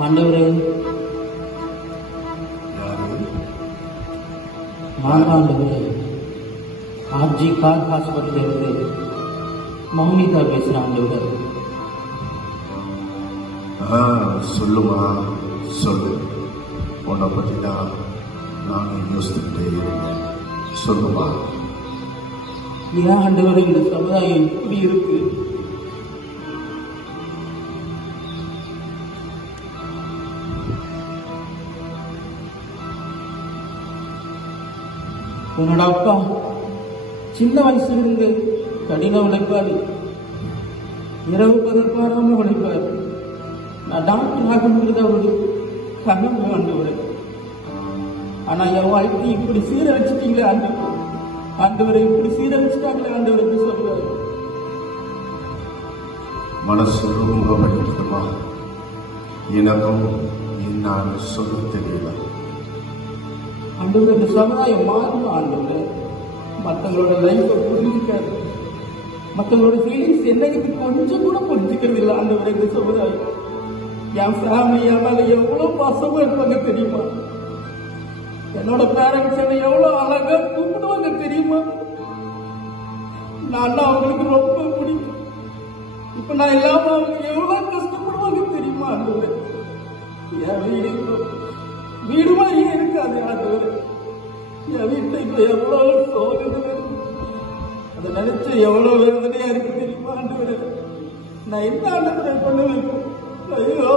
ஆண்டவரே, நான் ஆண்டவரே ஆர்ஜி கார் ஹாஸ்பிட்டல் இருந்து மௌனிதா பேசுறேன் ஆண்டவரே. சொல்லுமா, சொல்லு. உன்னை பற்றி தான் நானும் யோசிச்சுக்கிட்டே இருக்கேன். சொல்லுமா. ஏன் ஆண்டவரே இந்த சமுதாயம் இப்படி இருக்கு? உன்னோட அப்பா சின்ன வயசுல இருந்து கடின உழைப்பாரு, இரவு பகல் பாராம உழைப்பாரு. நான் டாக்டர் ஆகும்போது அவருடைய கனவு ஆண்டவரே. ஆனா என் வாழ்க்கை இப்படி சீரழிச்சிட்டீங்களே ஆண்டவரை, இப்படி சீரழிச்சிட்டாங்களே ஆண்டவருக்கு சொல்லுவாரு. மனசு ரொம்ப வலிக்குதுமா. எனக்கும் என்னான்னு சொல்ல தெரியல ஆண்டவரே. இந்த சமுதாயம் மாறும் ஆண்டவரே. மற்றவங்களோட லைஃபை புரிஞ்சுக்காது, மற்றவங்களோட ஃபீலிங்ஸ் என்னைக்கு கொஞ்சம் கூட புரிஞ்சுக்கிறது இல்லை ஆண்டவரே. இந்த சமுதாயம் என் ஃபேமிலி என் மேல எவ்வளவு பாசமா இருப்பாங்க தெரியுமா? என்னோட பேரண்ட்ஸ் என்ன எவ்வளவு அழகா கூப்பிடுவாங்க தெரியுமா? நான் அவங்களுக்கு ரொம்ப பிடிக்கும். இப்ப நான் இல்லாம அவங்க எவ்வளவு கஷ்டப்படுவாங்க தெரியுமா ஆண்டவரே? என் வீடு மாதிரியே இருக்காது ஆண்டவரே. என் வீட்டுல இப்ப எவ்வளவு சோதனை, அதை நினைச்ச எவ்வளவு வேதனையா இருக்கு தெரியுமா ஆண்டவரே? நான் என்ன ஆண்டவரே பண்ணுவேன்? ஐயோ,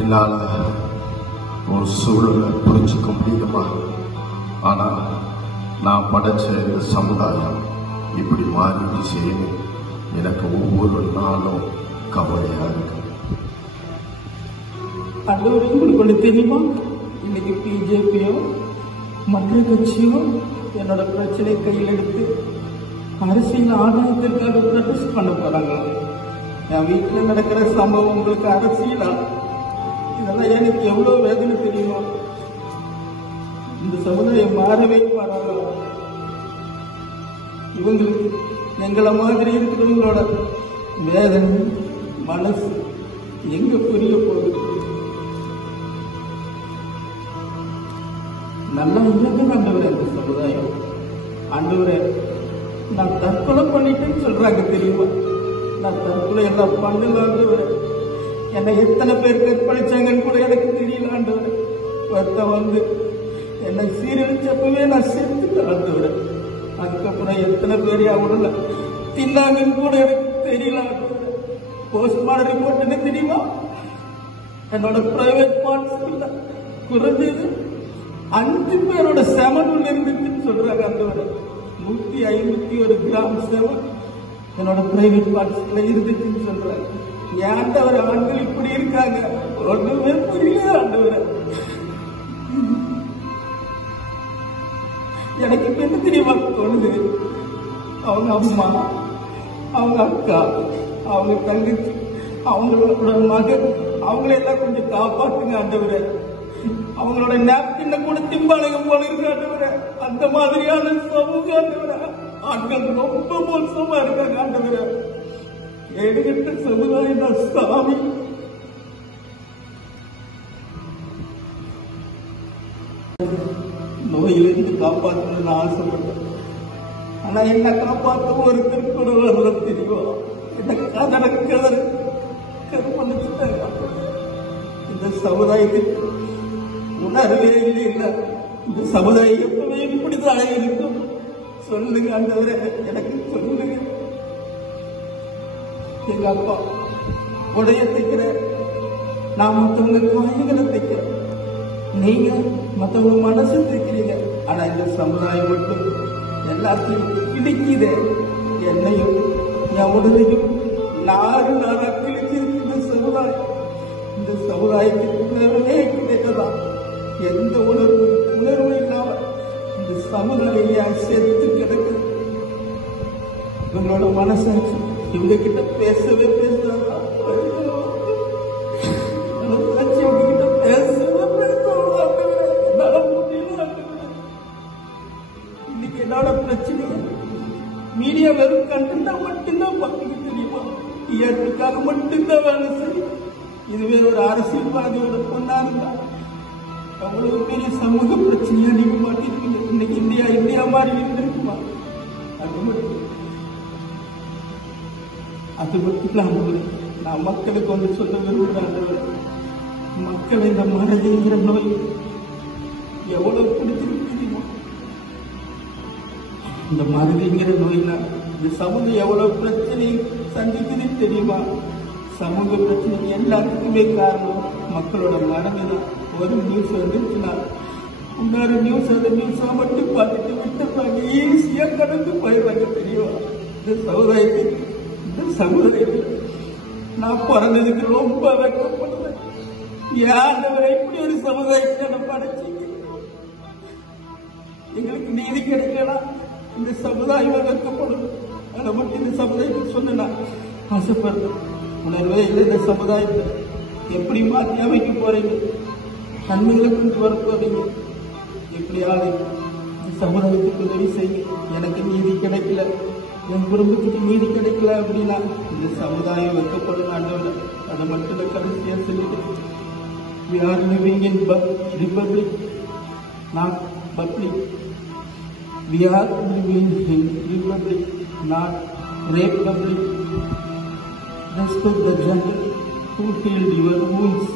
என்னால ஒரு சூழலை புரிஞ்சுக்க முடியுமா? ஆனா நான் படைச்ச இந்த சமுதாயம் இப்படி மாறிடுச்சு. எனக்கு ஒவ்வொரு நாளும் கவலையா இருக்கு. ஆண்டவரே, உங்களுக்கு ஒண்ணு தெரியுமா? இன்னைக்கு பிஜேபியோ மற்ற கட்சியோ என்னோட பிரச்சனை கையில் எடுத்து அரசியல் ஆதாயத்திற்காக ப்ரொடெஸ்ட் பண்ண போறாங்க. என் வீட்டில் நடக்கிற சம்பவம் உங்களுக்கு அரசியலா? இதெல்லாம் எனக்கு எவ்வளவு வேதனை தெரியுமா? இந்த சமுதாயம் மாறவே மாறாங்க. இவங்களுக்கு எங்களை மாதிரி இருக்கிறவங்களோட வேதனை மனசு எங்க புரிய போகுது? நல்லா இருந்தது ஆண்டவரே இந்த சமுதாயம். ஆண்டவரே, நான் தற்கொலை பண்ணிட்டேன்னு சொல்றாங்க தெரியுமா? நான் தற்கொலை எல்லாம் பண்ணல ஆண்டவரே. என்னை எத்தனை பேர் கற்பழிச்சாங்கன்னு கூட எனக்கு தெரியல ஆண்டவரே. ஒருத்தன் வந்து என்னை சீரழிச்சப்பவே நான் செத்துட்டேன் ஆண்டவரே. அதுக்கப்புறம் எத்தனை பேர் உடல தின்னாங்கன்னு கூட எனக்கு தெரியல ஆண்டவரே. போஸ்ட்மார்டம் ரிப்போர்ட் என்ன தெரியுமா? என்னோட பிரைவேட் பார்ட்ஸ்ல குறைஞ்சது 5 பேரோட செமனுள்ள இருந்துச்சுன்னு சொல்றாங்க ஆண்டவரே. 151 கிராம் செமன் என்னோட பிரைவேட் பார்ட்ஸ்ல இருந்துச்சுன்னு சொல்றாங்க. ஏண்டவர் ஆண்கள் இப்படி இருக்காங்க? ஒண்ணுமே புரியல ஆண்டவரே. எனக்கு இப்ப என்ன தெரியுமா தோணுது? அவங்க அம்மா, அவங்க அக்கா, அவங்க தங்கச்சி, அவங்களோட மகன், அவங்களெல்லாம் கொஞ்சம் காப்பாத்துங்க ஆண்டவரே. அவங்களோட நாப்கின்ன கூட திம்பாளையம் போல இருக்கு ஆண்டவரே. அந்த மாதிரியான சமூகம் ஆண்டவரே. ஆண்கள் ரொம்ப மோசமா இருக்காங்க ஆண்டவரே. ஏடுகட்ட சமுதாயம் தான் சாமி. நோயிலிருந்து காப்பாற்றணும்னு ஆசைப்பட்டேன். ஆனா என்ன காப்பாற்ற ஒருத்தர் கூட வரல தெரியும். எனக்கு அதன கருமணிச்சுட்டாங்க. இந்த சமுதாயத்துக்கு உணர்வே இல்லை. இந்த சமுதாயம் எப்பவே இப்படிதான் இருக்கும். சொல்லுங்க ஆண்டவரே, எனக்கு சொல்லுங்க. எங்க அப்பா உடைய தைக்கிற, நான் மற்றவங்க காய்களை தைக்கிறேன். நீங்க மற்றவங்க மனசு தைக்கிறீங்க. ஆனா இந்த சமுதாயம் மட்டும் எல்லாத்தையும் இடிக்குதே. என்னையும் என் உடலையும் நாறு நாளா கிழிச்சிருக்கு இந்த சமுதாயம். இந்த சமுதாயத்துக்கு உணர்வே கிடையாதான். எந்த உணர்வு இல்லாம இந்த சமுதாயம் செத்து கிடக்குது. இவங்களோட மனசாட்சி இவங்க கிட்ட பேசவே பேசுறாங்க. இன்னைக்கு என்னோட பிரச்சனை மீடியா வெறும் கண்டுட்டா மட்டும்தான் பக்கத்துக்கு தெரியுமா? ஏற்றுக்காக மட்டும்தான் வேலை செய்யும். இதுவே ஒரு அரசியல்வாதியோட பொண்ணா இருந்தா அவ்வளவு பெரிய சமூக பிரச்சனையா நீங்க மாட்டிருக்கீங்க. இன்னைக்கு இந்தியா மாதிரி இருந்திருக்குமா? அது மட்டும் இல்லாமல் நான் மக்களுக்கு ஒன்று சொல்ல விரும்புகிறேன். மக்கள் இந்த மனதிங்கிற நோய் எவ்வளவு பிடிச்சிருக்கு தெரியுமா? இந்த மனதிங்கிற நோயினா இந்த சமூகம் எவ்வளவு பிரச்சனை சந்திக்குது தெரியுமா? சமூக பிரச்சனை எல்லாத்துக்குமே காரணம் மக்களோட மனதுதான். ஒரு நியூஸ் வந்துச்சுன்னா இன்னொரு நியூஸ் அந்த நியூஸா மட்டும் பார்த்துட்டு விட்டுறாங்க, ஈஸியா கடந்து போயிடுறாங்க தெரியுமா? இந்த சமுதாயத்தில் நான் பிறந்ததுக்கு ரொம்ப வெட்கப்படுறேன். யாண்டவரை இப்படி ஒரு சமுதாயத்தை நம்ம படைச்சீங்க. எங்களுக்கு நீதி கிடைக்கலாம், இந்த சமுதாயம் வெட்கப்படும். அதை மட்டும் இந்த சமுதாயத்தை சொன்னா ஆசைப்படுறேன். உணர்வே இல்லை. இந்த சமுதாயத்தை எப்படி மாற்றி அமைக்க போறீங்க? கண்ணுங்களை கொண்டு வர போறீங்க? எப்படியாவது இந்த சமுதாயத்துக்கு உதவி செய்யுங்க. எனக்கு நீதி கிடைக்கல, என் குடும்பத்துக்கு நீதி கிடைக்கல அப்படின்னா இந்த சமுதாயம் வைக்கப்படும். ஆண்டவரே, அதை மட்டும் கடைசியா சொல்லிட்டு we are living in republic, not public. We are living in republic, not republic. Respect the gender who healed your wounds.